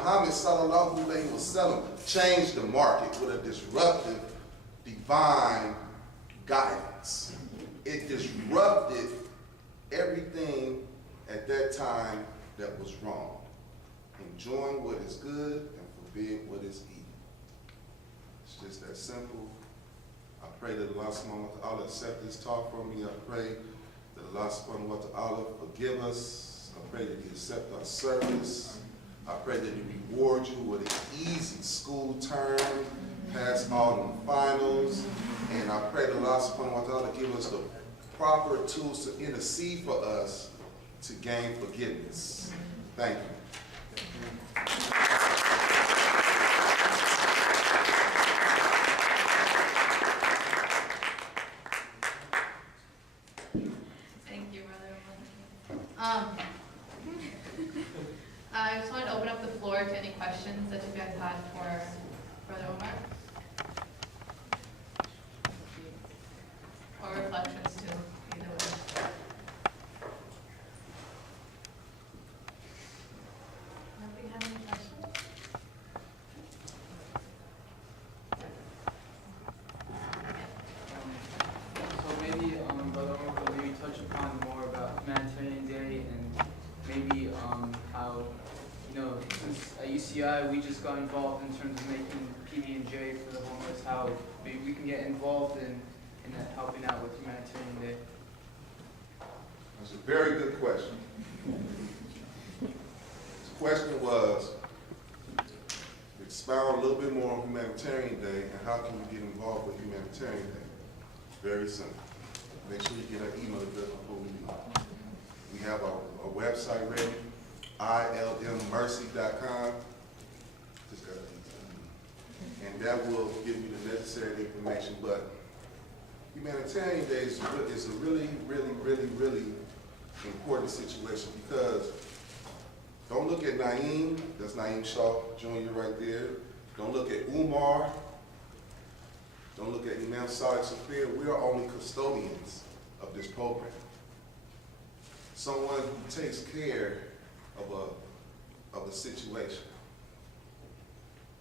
Muhammad sallallahu alayhi wa sallam changed the market with a disruptive, divine guidance. It disrupted everything at that time that was wrong. Enjoying what is good and forbid what is evil. It's just that simple. I pray that Allah subhanahu wa ta'ala accept this talk from me. I pray that Allah subhanahu wa ta'ala forgive us. I pray that He accept our service. I pray that He reward you with an easy school term, pass all them finals, and I pray that Allah subhanahu wa ta'ala give us the proper tools to intercede for us to gain forgiveness. Thank you. Thank you, Brother Omar. I just wanted to open up the floor to any questions that you guys had for Brother Omar. Or reflections too, either way. Nobody have any questions? So maybe, Brother Omar, could maybe touch upon more about Humanitarian Day and maybe how, since at UCI we just got involved in terms of making PB&J for the homeless, how maybe we can get involved in that, helping out with Humanitarian Day. That's a very good question. The question was, expound a little bit more on Humanitarian Day and how can you get involved with Humanitarian Day? Very simple. Make sure you get our email address before we leave. We have our website ready, ilmmercy.com. Just got to, and that will give you the necessary information. But Humanitarian Day is a really, really, really, really important situation because don't look at Naeem, that's Naeem Shaw Jr. right there. Don't look at Umar. Don't look at Imam Sadiq Safir. We are only custodians of this program. Someone who takes care of a situation.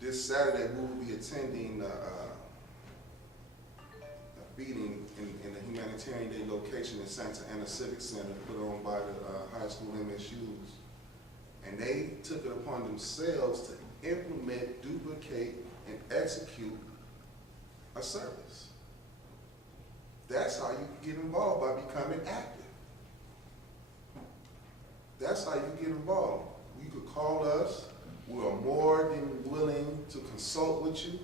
This Saturday we will be attending feeding in the Humanitarian Day location in Santa Ana Civic Center put on by the high school MSUs. And they took it upon themselves to implement, duplicate, and execute a service. That's how you can get involved, by becoming active. That's how you get involved. You could call us. We are more than willing to consult with you.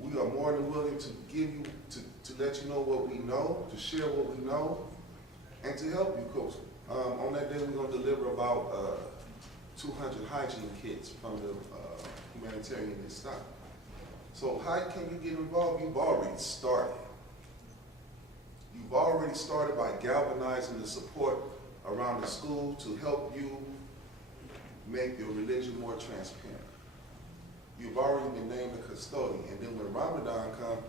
We are more than willing to give you, to let you know what we know, to share what we know, and to help you, Coach. On that day, we're going to deliver about 200 hygiene kits from the Humanitarian Day stock. So how can you get involved? You've already started. You've already started by galvanizing the support around the school to help you make your religion more transparent. You've already been named a custodian, and then when Ramadan comes,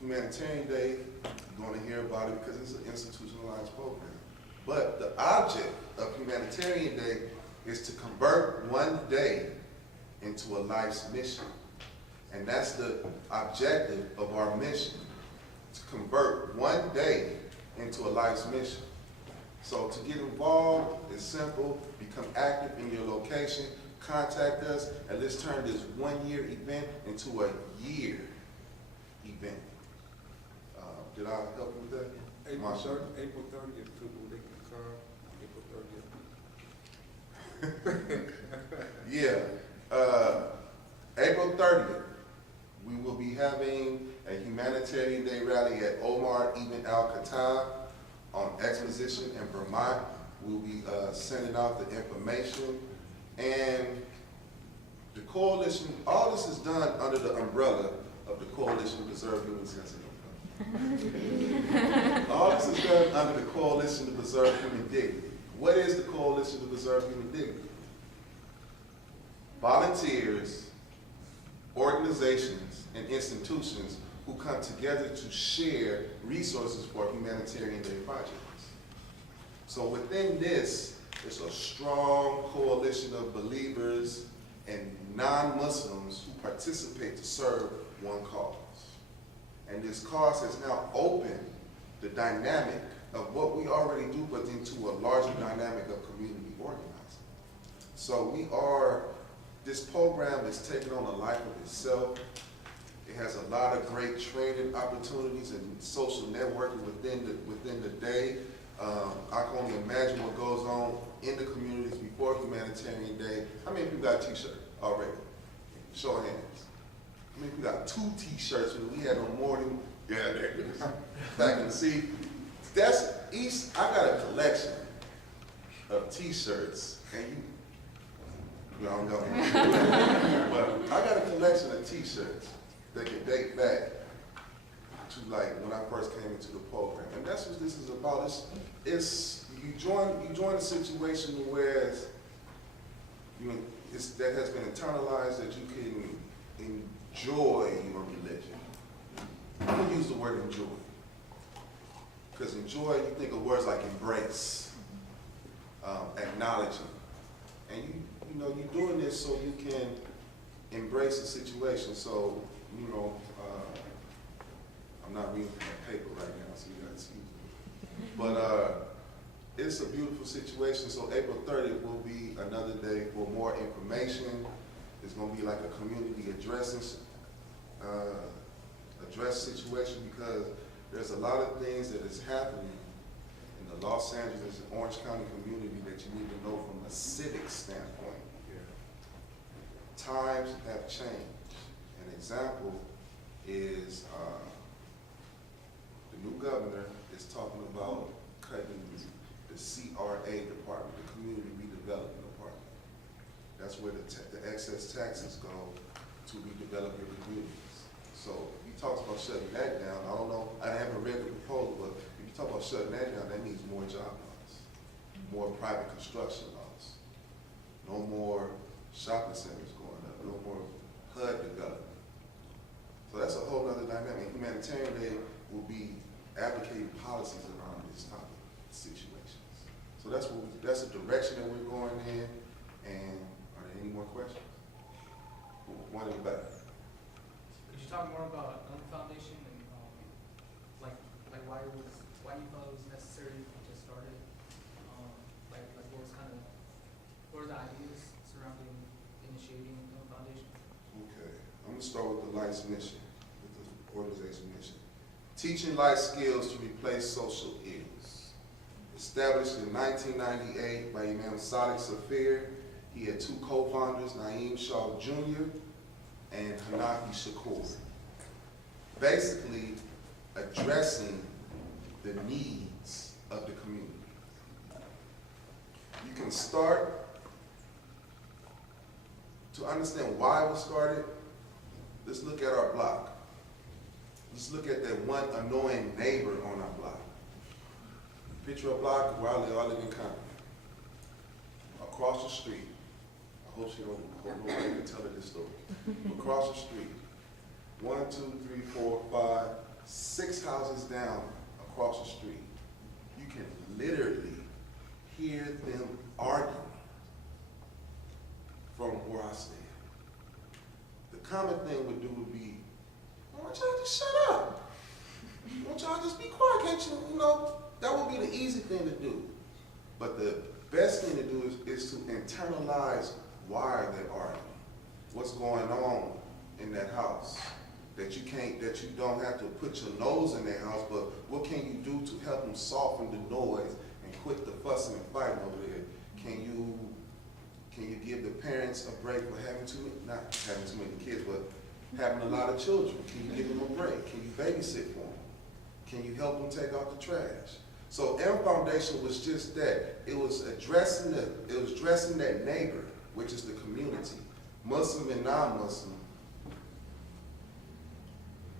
Humanitarian Day, you're going to hear about it because it's an institutionalized program. But the object of Humanitarian Day is to convert one day into a life's mission. And that's the objective of our mission, to convert one day into a life's mission. So to get involved is simple. Become active in your location. Contact us, and let's turn this one-year event into a year event. Did I help you with that? April 30th, people, they can come. April 30th. Yeah. April 30th, we will be having a Humanitarian Day rally at Omar Ibn Al-Khattab on Exposition in Vermont. We'll be sending out the information. And the coalition, all this is done under the umbrella of the Coalition to Preserve Human Dignity. All this is done under the Coalition to Preserve Human Dignity. What is the Coalition to Preserve Human Dignity? Volunteers, organizations, and institutions who come together to share resources for humanitarian day projects. So within this, It's a strong coalition of believers and non-Muslims who participate to serve one cause. And this cause has now opened the dynamic of what we already do, but into a larger dynamic of community organizing. So this program is taking on a life of itself. It has a lot of great training opportunities and social networking within the day. I can only imagine what goes on in the communities before Humanitarian Day. How many people got a t-shirt already? Show of hands. How many people got 2 t-shirts when we had no more than, yeah, there it is. Back in the sea. I got a collection of t-shirts, and you don't know. But I got a collection of t-shirts that can date back to like when I first came into the program. And that's what this is about. It's you join a situation where that has been internalized that you can enjoy your religion. I'm gonna use the word enjoy. Because enjoy, you think of words like embrace, acknowledging. And you're doing this so you can embrace the situation. So, I'm not reading from the paper right now, so you gotta excuse me. But it's a beautiful situation. So April 30th will be another day for more information. It's gonna be like a community address situation, because there's a lot of things that is happening in the Los Angeles and Orange County community that you need to know from a civic standpoint. Times have changed. An example is the new governor is talking about cutting the CRA department, the Community Redevelopment Department. That's where the excess taxes go to redevelop your communities. So if he talks about shutting that down, I don't know, I haven't read the proposal, but if you talk about shutting that down, that means more job loss, more private construction loss, no more shopping centers going up, no more HUD development. So that's a whole other dynamic. Humanitarian Day will be advocating policies around this type of situations. So that's the direction that we're going in. And are there any more questions? One in the back. Could you talk more about the foundation and like why you thought it was necessary to start it? Like what were the ideas surrounding initiating the foundation? Okay, I'm gonna start with the LIFE's mission, with the organization mission. Teaching life skills to replace social ills. Established in 1998 by Imam Sadiq Safir. He had 2 co-founders, Naeem Shaw Jr. and Hanafi Shakur. Basically addressing the needs of the community. You can start to understand why it was started. Let's look at our block. Let's look at that one annoying neighbor on our block. Picture a block where I live in Compton. Across the street, I hope she don't nobody can tell her this story. Across the street, 1, 2, 3, 4, 5, 6 houses down across the street, you can literally hear them arguing from where I stand. The common thing would be, why don't y'all just shut up? Why don't y'all just be quiet? Can't you, that would be the easy thing to do. But the best thing to do is to internalize why they're arguing. What's going on in that house? That you don't have to put your nose in their house, but what can you do to help them soften the noise and quit the fussing and fighting over there? Can you give the parents a break for not having too many kids, but having a lot of children? Can you give them a break? Can you babysit for them? Can you help them take out the trash? So M Foundation was just that. It was addressing that neighbor, which is the community, Muslim and non-Muslim,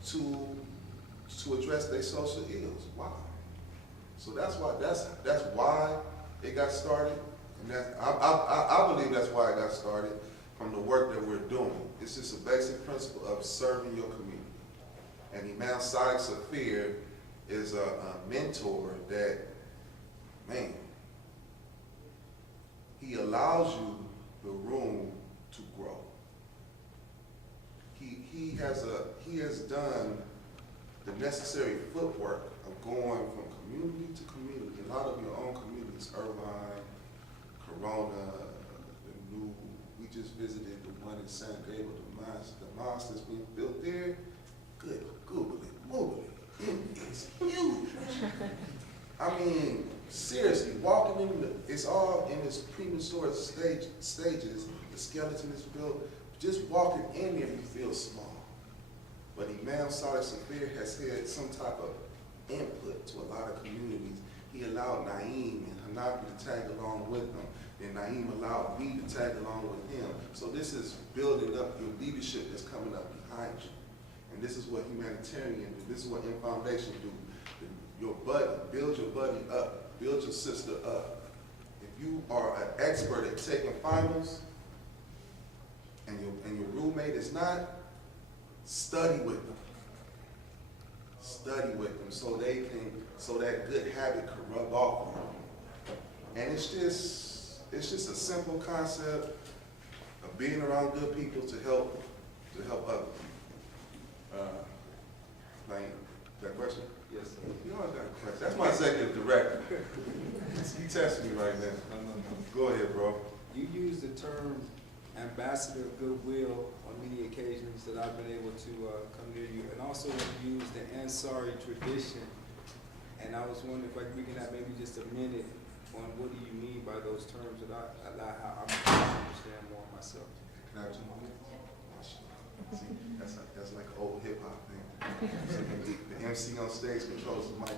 to address their social ills. Why? So that's why it got started, and I believe that's why it got started, from the work that we're doing. It's just a basic principle of serving your community. And Imam Sadiq Safir is a mentor that, man, he allows you the room to grow. He has done the necessary footwork of going from community to community. A lot of your own communities, Irvine, Corona, the new, we just visited the one in San Gabriel, the mosque that's being built there. Good, Google it, Google it. It is huge. I mean, seriously, walking in it's all in its premature stages. The skeleton is built. Just walking in there, you feel small. But Imam Saleh Safir has had some type of input to a lot of communities. He allowed Naeem and Hanafi to tag along with him. And Naeem allowed me to tag along with him. So this is building up your leadership that's coming up behind you. And this is what humanitarian do. This is what M Foundation do. Your buddy, build your buddy up, build your sister up. If you are an expert at taking finals and your roommate is not, study with them. Study with them so that good habit can rub off on them. And it's just a simple concept of being around good people to help other people. Like that question? Yes, sir. You always got a question. That's my executive director. He testing me right now. No. Go ahead, bro. You use the term ambassador of goodwill on many occasions that I've been able to come near you, and also you use the Ansari tradition. And I was wondering if we can have maybe just a minute on what do you mean by those terms that I'm trying to understand more myself. Can I have 2 more minutes? See, that's like an old hip hop thing. So the MC on stage controls the mic.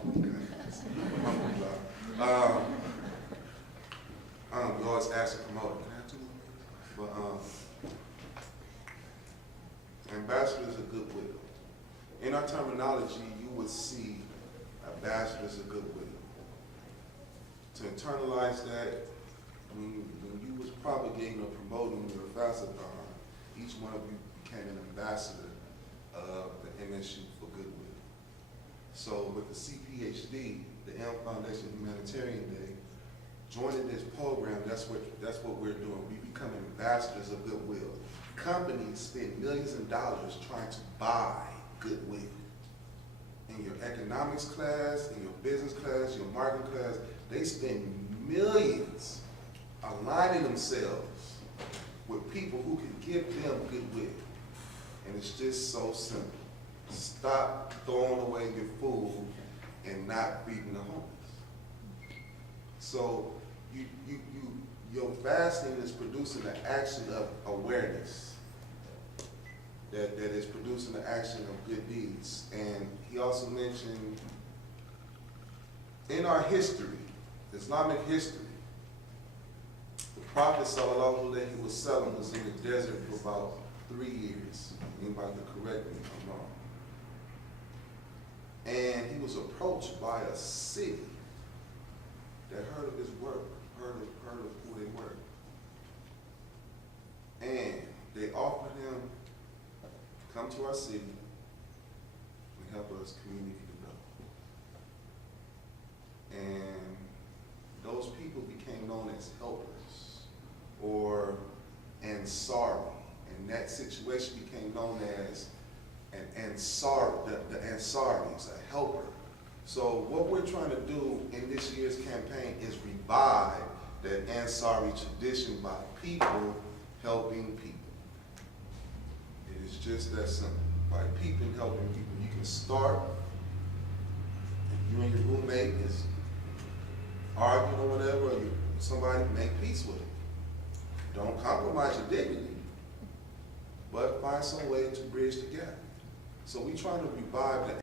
We always ask the promoter, can I have 2 more minutes? But ambassadors of goodwill. In our terminology, you would see ambassadors of goodwill. To internalize that, when you was propagating or promoting your Fasathon, each one of you became an ambassador of the MSU for Goodwill. So with the CPHD, the M Foundation Humanitarian Day, joining this program, that's what we're doing. We become ambassadors of goodwill. Companies spend millions of dollars trying to buy goodwill. In your economics class, in your business class, your marketing class, they spend millions aligning themselves with people who can give them goodwill. And it's just so simple. Stop throwing away your food and not feeding the homeless. So your fasting is producing an action of awareness that is producing an action of good deeds. And he also mentioned in our history, Islamic history, the Prophet sallallahu alaihi wasallam was in the desert for about 3 years. Anybody can correct me if I'm wrong. And he was approached by a city that heard of his work, heard of who they were. And they offered him, come to our city and help us community develop. And those people became known as helpers or Ansari. And that situation became known as an Ansari, the Ansaris, a helper. So what we're trying to do in this year's campaign is revive that Ansari tradition by people helping people. It is just that simple. By people helping people, you can start, if you and your roommate is arguing or whatever, or somebody make peace with it. Don't compromise your dignity, but find some way to bridge the gap. So we're trying to revive the